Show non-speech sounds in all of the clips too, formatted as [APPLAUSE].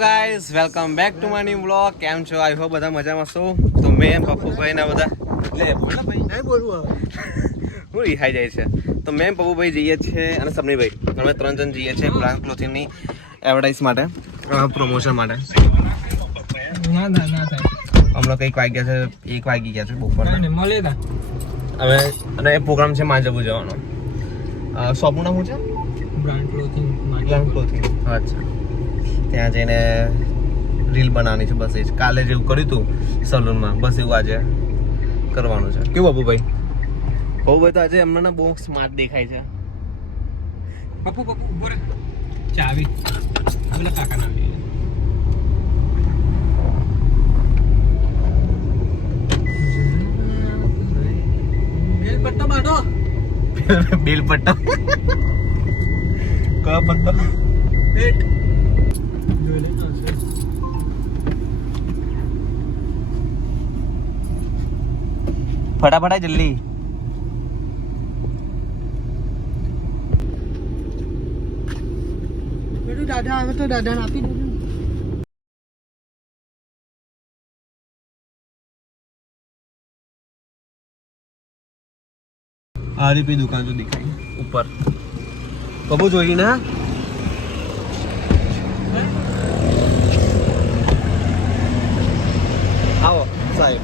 Guys welcome back to my new blog કેમ છો? I hope બધા મજામાં છો. તો મેં પપ્પુભાઈ ના બધા લે બોલ ભાઈ નહીં બોલવું [LAUGHS] હું રિહાઈ જાય છે. તો મેં પપ્પુભાઈ જઈએ છીએ અને સબનીભાઈ. અમે ત્રણ જણ જઈએ છીએ બ્રાન્ડ ક્લોથિંગની એડવર્ટાઇઝ માટે પ્રમોશન માટે. હમણાં કંઈક વાગ્યા છે એક વાગી ગયા છે બપોર હવે અને એ પ્રોગ્રામ છે માંજબુ જવાનો. શોપનું નામ શું છે? બ્રાન્ડ ક્લોથિંગ બ્રાન્ડ ક્લોથિંગ અચ્છા. ત્યાં જઈને રીલ બનાવવાની છે બસ એ જ. કાલે જેવું કર્યું હતું સલૂનમાં બસ એવું આજે કરવાનું છે. કેવું બાપુભાઈ બાપુભાઈ તો આજે એમને બહુ સ્માર્ટ દેખાય છે. પપ્પુ પપ્પુ ઊભો રે. ચાવી પેલા કાકા ના બેલ પટ્ટો બાટો [LAUGHS] બિલ પટ્ટો [LAUGHS] કયો પટ્ટો? એટ જોઈ લે આવશે. ફટાફટ આય જલ્દી બેટું દાદા આવે તો દાદાને આપી દેજો આ રીતની દુકાન જો દેખાય ઉપર બબુ જોઈને હા? આવો સાહેબ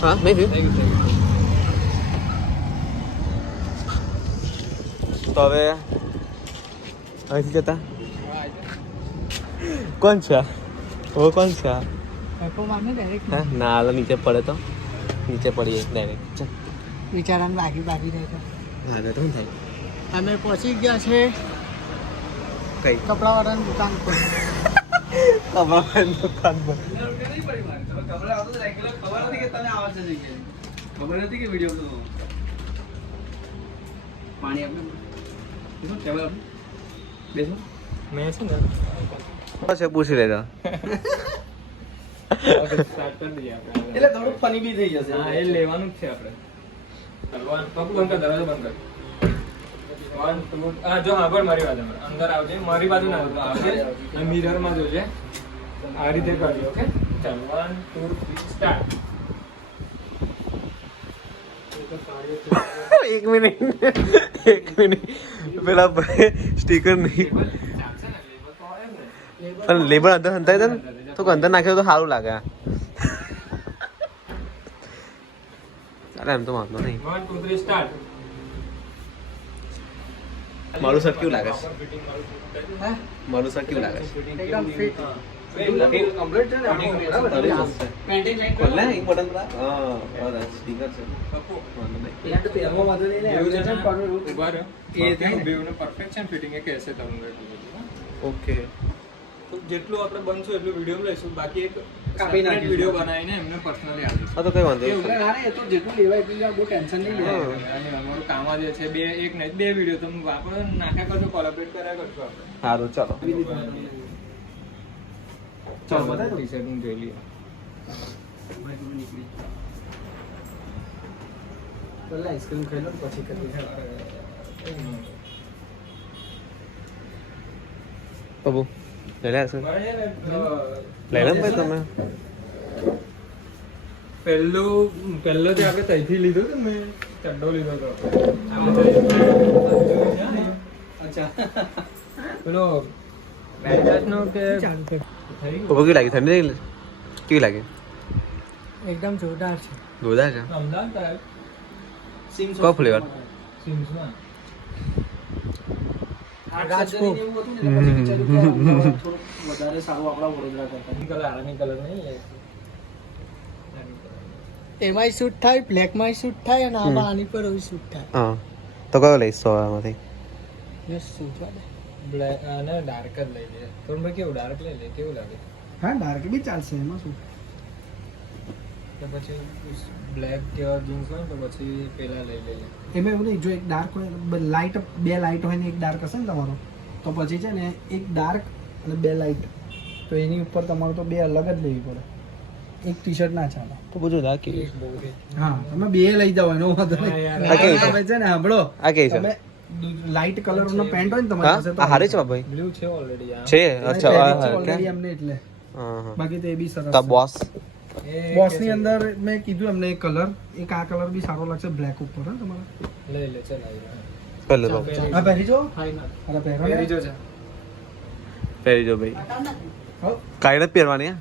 હા મેં તો હવે અહીંથી જતા કોણ છે? ઓ કોણ છે? હા? ના હાલો નીચે પડે તો. નીચે પડીએ ડાયરેક્ટ વિચારાને બાકી બાકી રહે તો. લાગે તો થાય? અમે પહોંચી ગયા છે. કઈ. કપડાવાળાની દુકાન પર. [LAUGHS] કમાવાની દુકાન પર. ખબર નથી કે વીડિયો પાણી આપણે બેસો મેં છે ને છે પૂછી દઈએ આપણે એટલે થોડું ફની બી થઈ જશે. હા એ લેવાનું જ છે આપણે. ભગવાન બંધ કર દરવાજો બંધ કર. હા જો હા મારી બાજુ અંદર આવજે મારી બાજુ ના આવજે અને મિરરમાં જોજે. આ રીતે કરજો ઓકે? ચાલ વન ટુ થ્રી સ્ટાર્ટ એક મિનિટ. એક મિનિટ. પેલા સ્ટીકર નહીં. પણ લેબર અંદર સંતાય તને ને તો અંદર નાખ્યો તો સારું લાગે. [LAUGHS] ચાલે એમ તો વાંધો નહીં. વન ટુ થ્રી સ્ટાર્ટ મારું સર કેવું લાગે છે? મારું સર કેવું લાગે છે? એકદમ ફિટ જેટલું આપણે બનશું એટલું વીડિયો લઈશું. બાકી એક કાપી નાખી વિડિયો બનાવીને એમને પર્સનલી આપીશું હા તો કઈ વાંધો નહીં. એ તો જેટલું લેવાય એટલું બહુ ટેન્શન નહીં લેવાય. અને અમારું કામ જ છે બે એક નહીં બે વિડિયો તમે વાપરો નાખ્યા કરજો કોલેબરેટ કર્યા કરજો આપણે. સારું ચાલો. ચાલો બધા ટી-શર્ટ હું જોઈ લઈએ. પહેલા આઈસ્ક્રીમ ખાઈ લો પછી કરીએ. બાબુ લઈ લે છે લઈ લે ભાઈ તમે પહેલું પહેલો જે આપણે તઈથી લીધો તો મેં ચડ્ડો લીધો હતો અચ્છા પેલો બેચનો કે થઈ બાબુ કેવી લાગી ઠંડી લાગી કેવી લાગે એકદમ જોરદાર છે જોરદાર છે અમદાવાદ કરાય સિમ કયો flavor? સિમ્સમાં રાજકોટ એવું હતું ને એટલે પછી વિચાર્યું કે અમદાવાદ થોડુંક વધારે સારું આપણા વડોદરા કરતા કલર આની કલર નહીં એ એમાંય શૂટ થાય બ્લેકમાંય શૂટ થાય અને આમાં આની પર શૂટ થાય. હા. તો કયો લઈશ સો આમાંથી? યસ શૂટ વાળે. બ્લેક અને ડાર્ક જ લઈ લે. તો કેવું? ડાર્ક લઈ લે કેવું લાગે? હા ડાર્ક બી ચાલશે એમાં શું? કે પછી બ્લેક કેવા જીન્સ હોય તો પછી પેલા લઈ લઈએ. એમાં એવું નહીં જો એક ડાર્ક હોય લાઇટ બે લાઇટ હોય ને એક ડાર્ક હશે ને તમારો તો પછી છે ને એક ડાર્ક અને બે લાઇટ તો એની ઉપર તમારે તો બે અલગ જ લેવી પડે. એક ટી શર્ટ ના ચાલે. તો બધું રાખી એક હા તમે બે લઈ જાવ એનો વાંધો નહીં. આ? તમે છે ને સાંભળો આ કેવી છે? તમે લાઈટ કલર નો પેન્ટ હોય ને તમારી પાસે તો હારે છે ભાઈ? બ્લુ છે ઓલરેડી છે? અચ્છા ઓલરેડી? એમને એટલે. હા, હા. બાકી તો એ બી સરસ તો બોસ એ બોસ કે ની છે. અંદર મેં કીધું એમને એક કલર એક આ કલર બી સારો લાગશે બ્લેક ઉપર હા તમારે. લઈ લે ચાલ. પહેલો તો હા પહેરી જો. અરે પહેરી જો. પહેરી જો ભાઈ. નથી પહેરવાની?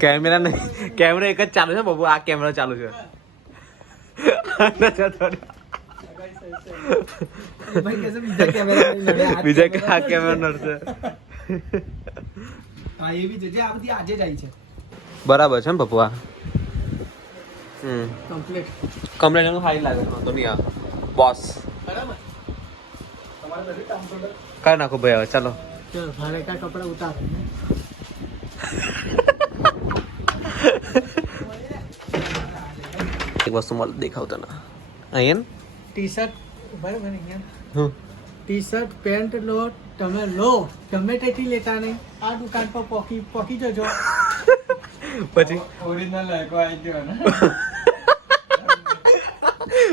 કેમેરા નહીં. કેમેરા એક જ ચાલુ છે બાબુ. આ કેમેરા ચાલુ છે. બીજા કેમેરા આ [LAUGHS] આ નડશે. હા એવી છે. જે આ બધી આજે જાય છે. બરાબર છે ને પપ્પુ આ હમ કમ્પ્લીટ કમરે હાઈ લાગે છે તો નહીં આ બોસ બરાબર. તમારે બધું કામ કરો કાઢી નાખો ભાઈ હવે ચાલો. ચાલો મારે કા કપડા ઉતાર એક વસ્તુ મળે દેખાવ તને. અહીંયા ટી શર્ટ બરાબર અહીંયા? હું ટી શર્ટ પેન્ટ લો તમે લો. ગમે તેથી લેતા નહીં. આ દુકાન પર પોકી પોકી જજો. પછી? ઓરિજિનલ લાયકો આવી ગયો ને.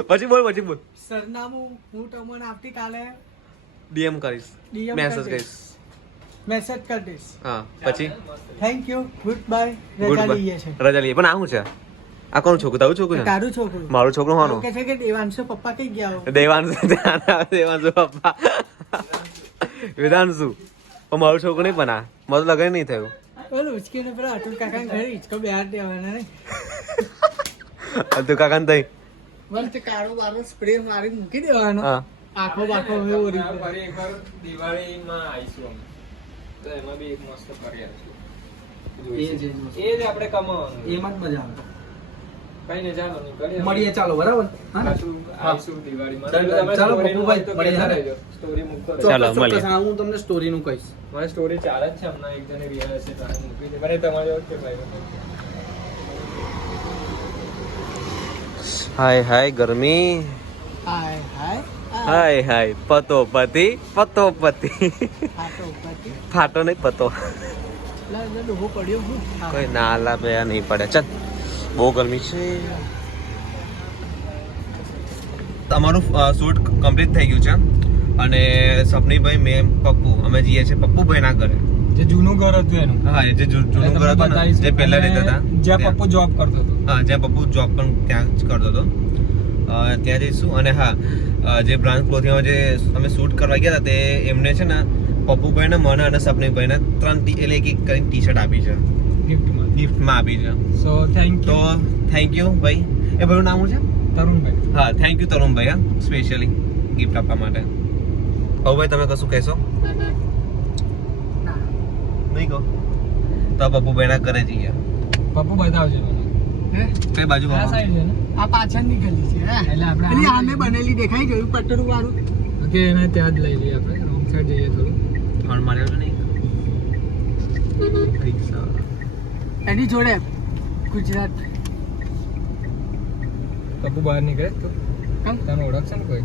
પછી બોલ પછી બોલ. સરનામું હું તમને આવતીકાલે ડીએમ કરીશ. મેસેજ કરીશ. મેસેજ કરી દઈશ. હા પછી? Thank you good bye good રજા લઈએ છે. રજા લઈએ. પણ આ શું છે? આ કોણ છોકરું? તારું છોકરું તારું છોકરું. મારું છોકરું હોવાનું કે છે કે દેવાંશુ પપ્પા કઈ ગયા હો? દેવાંશુ ધ્યાન આવે, દેવાંશુ પપ્પા. [LAUGHS] વેદાંશુ પણ મારું છોકરું નહીં પણ આ. મારું લગન નહીં થયું. બોલો ઉચકીને પેલા અતુલ કાકા ઘરે હિંચકો બહાર દેવાના નહીં. તું કાકા થઈ બસ કાળો બારો સ્પ્રે મારી મૂકી દેવાનો. આખો બાખો હવે ઓરી ફરી એકવાર દિવાળીમાં આવીશું અમે. તો એમાં બી એક મસ્ત કરી આવીશું. એ જ આપણે કમાવાનું. એમાં જ મજા આવે કઈ નહીં ચાલો નીકળીએ. મળીએ ચાલો બરાબર હા ને? પાછું આવીશું દિવાળીમાં. ચાલો, પપ્પુભાઈ, મળીએ. ચાલો, ચોક્કસ, ચોક્કસ. મળીએ. હું તમને સ્ટોરીનું કહીશ મારી સ્ટોરી ચાલે જ છે હમણાં એક જણે રિહાર્સલ છે તો આ મૂકી દે મને તમારી જોડે કે ભાઈ હાય હાય ગરમી હાય હાય હાય હાય પતો પતિ પતો પતિ ફાટો. નહીં પતો. કોઈ ના લા બે નહીં પડે ચાલ બહુ ગરમી છે. તમારું શૂટ કમ્પ્લીટ થઈ ગયું છે. અને સપનીભાઈ મેં પપ્પુ અમે જઈએ છીએ પપ્પુભાઈ ના ઘરે. જે જૂનું ઘર હતું એનું. હા જે જૂ- જૂનું ઘર હતું જે પહેલા રહેતા હતા. જ્યાં પપ્પુ જોબ કરતો હતો. હા જ્યાં પપ્પુ જોબ પણ ત્યાં જ કરતો હતો. ત્યાં જઈશું. અને હા જે બ્રાન્ચ ક્લોથિંગમાં જે અમે શૂટ કરવા ગયા હતા તે એમને છે ને પપ્પુભાઈને મને અને સપનીભાઈને ત્રણ એટલે એક એક કરીને ટી શર્ટ આપી છે. ગિફ્ટમાં ગિફ્ટમાં આપી છે. સો થેન્ક યુ તો થેન્ક યુ ભાઈ. એ ભાઈનું નામ શું છે? તરુણભાઈ. હા થેન્ક યુ તરુણભાઈ હા. સ્પેશિયલી ગિફ્ટ આપવા માટે. હવે ભાઈ તમે કશું કહેશો? નહીં કહો. તો પપ્પુભાઈના ઘરે જઈએ. પપ્પુ બતાવજો આવજો હે? કઈ બાજુ આ સાઈડ છે ને? આ પાછળની ગલી છે એટલે આપણે પેલી આમે બનેલી દેખાઈ ગયું પટરું વાળું. ઓકે એને ત્યાં જ લઈ લઈએ આપણે. રોંગ સાઈડ જઈએ થોડું. પણ મારે નહીં? રિક્ષા એની જોડે ગુજરાત. પપ્પુ બહાર નીકળે તો? કેમ? તને ઓળખશે ને કોઈ?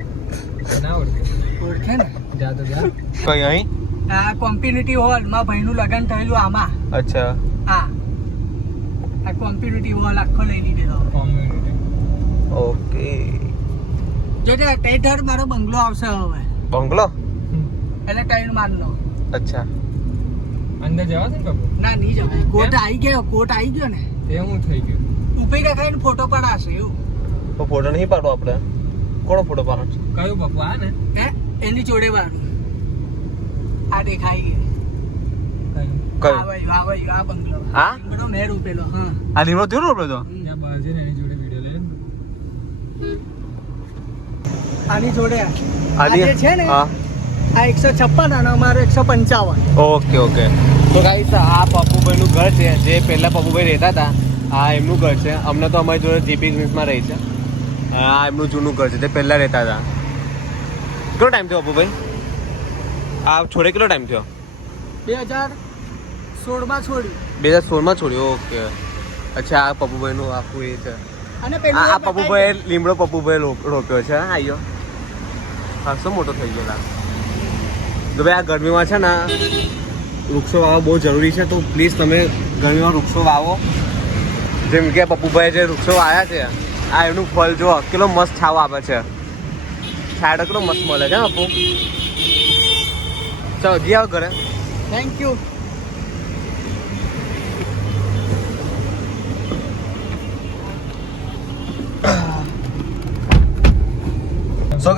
ના ઓળખે? ઓળખે ને? જા તો જા. કઈ અહીં? આ કોમ્પ્યુનિટી હોલમાં ભાઈનું લગ્ન થયેલું આમાં. અચ્છા. હા. આ કોમ્પ્યુનિટી હોલ આખો લઈ લીધેલો. Community okay. જો તે ટેટર મારો બંગલો આવશે હવે. બંગલો? એટલે ટાઈમ મારનો અચ્છા. અંદર જવા છે ને પપ્પુ ના નહીં જવું. કોટ આવી ગયો કોટ આવી ગયો ને. તે હું થઈ ગયું. ઉપી રખાઈને ફોટો પડાશે એવું. તો ફોટો નહીં પાડો આપણે? કોનો ફોટો પાડો? છે કયું પપ્પુ આ ને? હે? એની જોડે વાળું આ દેખાઈ ગયું આ ભાઈ આ ભાઈ આ બંગલો. આ? બધો મેર ઉપેલો હા. આ લીમડો થયો રોપડો તો? જ્યાં બહાર જઈને એની જોડે વીડિયો લઈએ આની જોડે. આ જે છે ને હા. આ એકસો છપ્પન અને અમારો એકસો પંચાવન. Okay okay. તો ગાઈસ આ પપ્પુભાઈનું ઘર છે. જે પહેલાં પપ્પુભાઈ રહેતા હતા આ એમનું ઘર છે. અમને તો અમારી જોડે જીપી ગ્રીન્સમાં રહી છે. આ એમનું જૂનું ઘર છે. જે પહેલાં રહેતા હતા. કેટલો ટાઈમ થયો પપ્પુભાઈ? આ છોડે કેટલો ટાઈમ થયો? બે હજાર સોળમાં છોડી બે હજાર સોળમાં છોડ્યું? ઓકે. અચ્છા આ પપ્પુભાઈનું આખું એ છે. અને આ પેલું આ પપ્પુભાઈ લીમડો પપ્પુભાઈ રો- રોપ્યો છે આયો. ખાસો મોટો થઈ ગયો લાગે તો ભાઈ આ ગરમીમાં છે ને વૃક્ષો વાવવા બહુ જરૂરી છે, તો પ્લીઝ તમે ગરમીમાં વૃક્ષો વાવો. જેમ કે પપ્પુભાઈ જે વૃક્ષો વાવ્યા છે, આ એનું ફળ જો કેટલો મસ્ત છાવ આપે છે. છાડ કેટલો મસ્ત મળે છે પપ્પુ ચાલો જી આવો ઘરે. થેન્ક યુ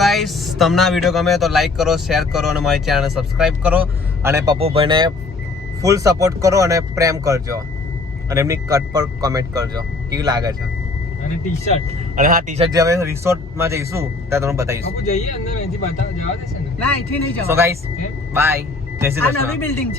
ગાઈસ તમને આ વીડિયો ગમે તો લાઈક કરો શેર કરો અને મારી ચેનલને સબસ્ક્રાઈબ કરો અને પપ્પુભાઈને ફૂલ સપોર્ટ કરો અને પ્રેમ કરજો અને એમની કટ પર કમેન્ટ કરજો. કેવી લાગે છે? અને ટી શર્ટ અને હા ટી શર્ટ જે હવે રિસોર્ટમાં જઈશું ત્યાં તમને બતાવીશું. જઈએ અંદર અહીંથી બતાવ જવા દેશે ને? ના અહીંથી નહીં સો ગાઈસ બાય જય શ્રી આ નવી કૃષ્ણ. બિલ્ડિંગ